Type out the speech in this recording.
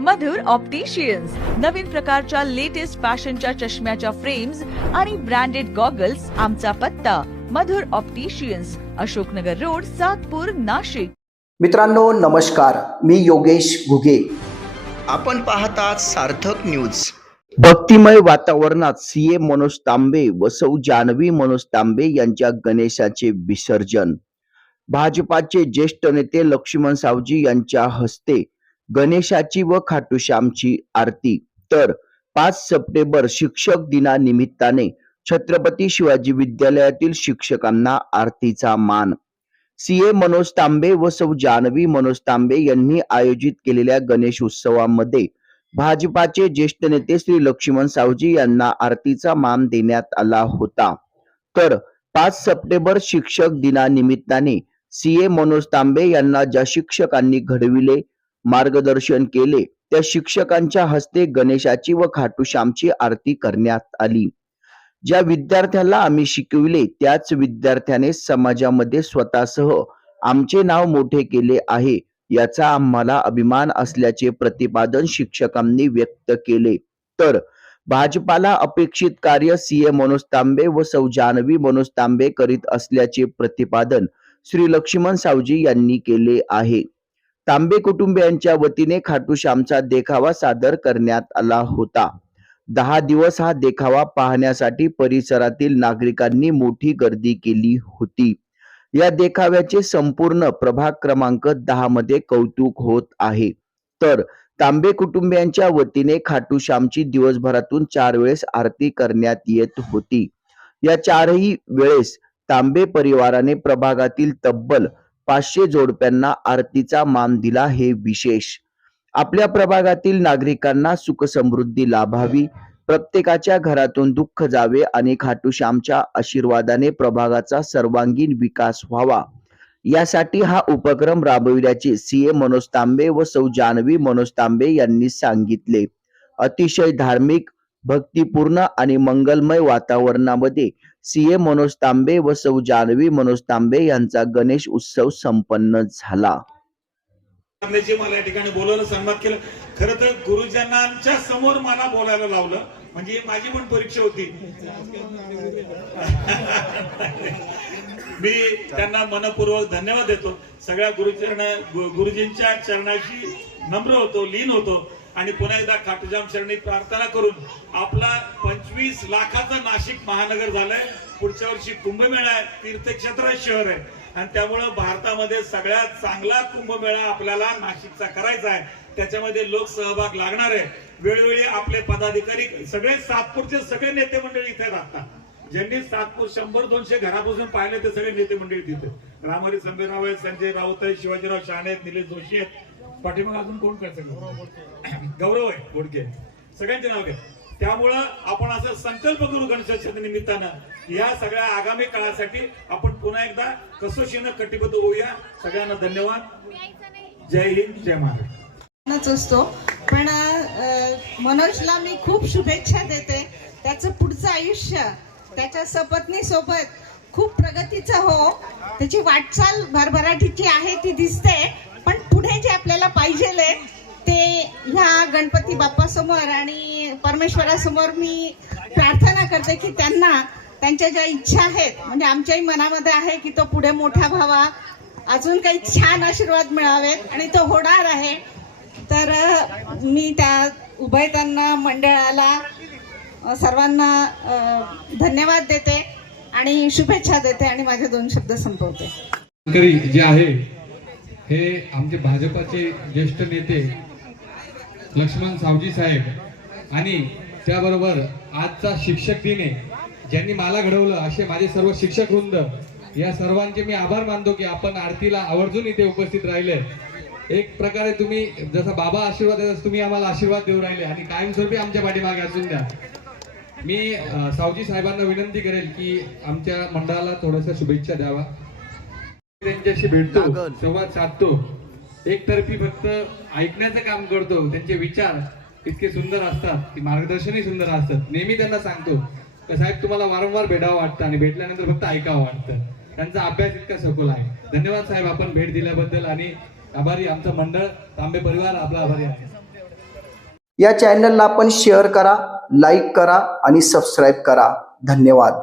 मधुर opticians नवीन प्रकारच्या latest फॅशनच्या चष्म्याच्या फ्रेम्स आणि ब्रँडेड गॉगल्स आमचा पत्ता. Madhur opticians Ashoknagar road Satpur Nashik. मित्रांनो नमस्कार. मी योगेश घुगे. आपण पाहतात सार्थक न्यूज भक्तिमय वातावरणात सीए मनोज तांबे व सौ जानवी मनोज तांबे यांच्या गणेशाचे विसर्जन. भाजपाचे ज्येष्ठ नेते लक्ष्मण सावजी यांच्या हस्ते गणेशाची व खाटूश्यामची आरती. तर पाच सप्टेंबर शिक्षक दिनानिमित्ताने छत्रपती शिवाजी विद्यालयातील शिक्षकांना आरतीचा मान. सीए मनोज तांबे व सौ जानवी मनोज तांबे यांनी आयोजित केलेल्या गणेश उत्सवामध्ये भाजपाचे ज्येष्ठ नेते श्री लक्ष्मण सावजी यांना आरतीचा मान देण्यात आला होता. तर पाच सप्टेंबर शिक्षक दिनानिमित्ताने सीए मनोज तांबे यांना ज्या शिक्षकांनी घडविले मार्गदर्शन केले. त्या शिक्षकांच्या हस्ते गणेशाची व खाटूश्यामची आरती करण्यात आली. ज्या विद्यार्थ्याला आम्ही शिकविले त्याच विद्यार्थ्याने समाजामध्ये स्वतःसह आमचे नाव मोठे केले आहे याचा आम्हाला अभिमान असल्याचे प्रतिपादन शिक्षकांनी व्यक्त केले. तर भाजपाला अपेक्षित कार्य सीए मनोज तांबे व सौ. जानवी मनोज तांबे करीत असल्याचे प्रतिपादन श्री लक्ष्मण सावजी यांनी केले आहे. तांबे कुटुंबियांच्या वतीने खाटूश्यामचा देखावा सादर करण्यात आला होता. दहा दिवस हा देखावा पाहण्यासाठी परिसरातील नागरिकांनी मोठी गर्दी केली होती. या देखाव्याचे संपूर्ण प्रभाग क्रमांक दहा मध्ये कौतुक होत आहे. तर तांबे कुटुंबियांच्या वतीने खाटूश्यामची दिवसभरातून चार वेळेस आरती करण्यात येत होती. या चारही वेळेस तांबे परिवाराने प्रभागातील तब्बल पाचशे जोडप्यांना आरतीचा मान दिला हे विशेष. आपल्या प्रभागातील नागरिकांना सुख समृद्धी लाभावी प्रत्येकाच्या घरातून दुःख जावे आणि खाटूश्यामच्या आशीर्वादाने प्रभागाचा सर्वांगीण विकास व्हावा. यासाठी हा उपक्रम राबविल्याचे सीए मनोज तांबे व सौ जानवी मनोज तांबे यांनी सांगितले. अतिशय धार्मिक भक्तिपूर्ण आणि मंगलमय वातावरणामध्ये सीए मनोज तांबे व सौ जानवी मनोज तांबे यांचा गणेश उत्सव संपन्न झाला. करण्याची मला या ठिकाणी बोलवलं सन्मान केलं. खरं तर गुरुजनांच्या समोर मला बोलायला लावलं. म्हणजे माझी पण परीक्षा होती. मी त्यांना मनपूर्वक धन्यवाद देतो. सगळ्या गुरुचरण गुरुजींच्या चरणाशी नम्र होतो लीन होतो. आणि पुन्हा एकदा खाटूजाम शरणी प्रार्थना करून आपला पंचवीस लाखाचा नाशिक महानगर झालंय. पुढच्या वर्षी कुंभमेळा आहे तीर्थक्षेत्र शहर आहे. आणि त्यामुळं भारतामध्ये सगळ्यात चांगला कुंभमेळा आपल्याला नाशिकचा करायचा आहे. त्याच्यामध्ये लोक सहभाग लागणार आहे. वेळोवेळी आपले पदाधिकारी सगळे सातपूरचे सगळे नेते मंडळी इथे राहतात. ज्यांनी सातपूर शंभर दोनशे घरापासून पाहिले ते सगळे नेते मंडळी तिथे. रामहरी संभेराव आहेत संजय राऊत आहेत शिवाजीराव शहाणे आहेत निलेश जोशी आहेत. पाठीमाग अजून कोण काय गौरव आहे घोडके सगळ्यांचे नाव घ्या. त्यामुळं आपण असं संकल्प करू गणेशोत्सवाच्या निमित्तानं या सगळ्या आगामी काळासाठी आपण पुन्हा एकदा कसोशीनं कटिबद्ध होऊया. सगळ्यांना धन्यवाद. जय हिंद जय महाराष्ट्र. असतो. पण मनोजला मी खूप शुभेच्छा देते. त्याचं पुढचं आयुष्य त्याच्या सपत्नी सोबत खूप प्रगतीचं हो. त्याची वाटचाल भरभराटीची आहे ती दिसते. हे जे आपल्याला पाहिजे ते ह्या गणपती बाप्पा समोर आणि परमेश्वरासमोर मी प्रार्थना करते की त्यांना त्यांच्या ज्या इच्छा आहेत म्हणजे आमच्याही मनामध्ये आहे की तो पुढे मोठा व्हावा. अजून काही छान आशीर्वाद मिळावेत आणि तो होणार आहे. तर मी त्या उभयतांना मंडळाला सर्वांना धन्यवाद देते आणि शुभेच्छा देते आणि माझे दोन शब्द संपवते. जे आहे हे आमचे भाजपाचे ज्येष्ठ नेते लक्ष्मण सावजी साहेब आणि त्याबरोबर आजचा शिक्षक दिने ज्यांनी मला घडवलं असे माझे सर्व शिक्षक वृंद या सर्वांचे मी आभार मानतो की आपण आरतीला आवर्जून इथे उपस्थित राहिले. एक प्रकारे तुम्ही जसा बाबा आशीर्वाद देतात तुम्ही आम्हाला आशीर्वाद देऊ राहिले आणि कायमस्वरूपी आमच्या पाठीमागे असून द्या. मी सावजी साहेबांना विनंती करेल की आमच्या मंडळाला थोड्याशा शुभेच्छा द्यावा. त्यांच्याशी भेटतो. संवाद साधतो. एकतर्फी फक्त ऐकण्याचं काम करतो. त्यांचे विचार इतके सुंदर असतात की मार्गदर्शनही सुंदर असतात. नेहमी त्यांना सांगतो का साहेब तुम्हाला वारंवार भेटावं वाटतं आणि भेटल्यानंतर फक्त ऐकावं वाटतं. त्यांचा अभ्यास इतका सखोल आहे. धन्यवाद साहेब आपण भेट दिल्याबद्दल आणि आभारी आमचं मंडळ तांबे परिवार आपला आभारी आहे. या चॅनलला आपण शेअर करा लाईक करा आणि सबस्क्राईब करा. धन्यवाद.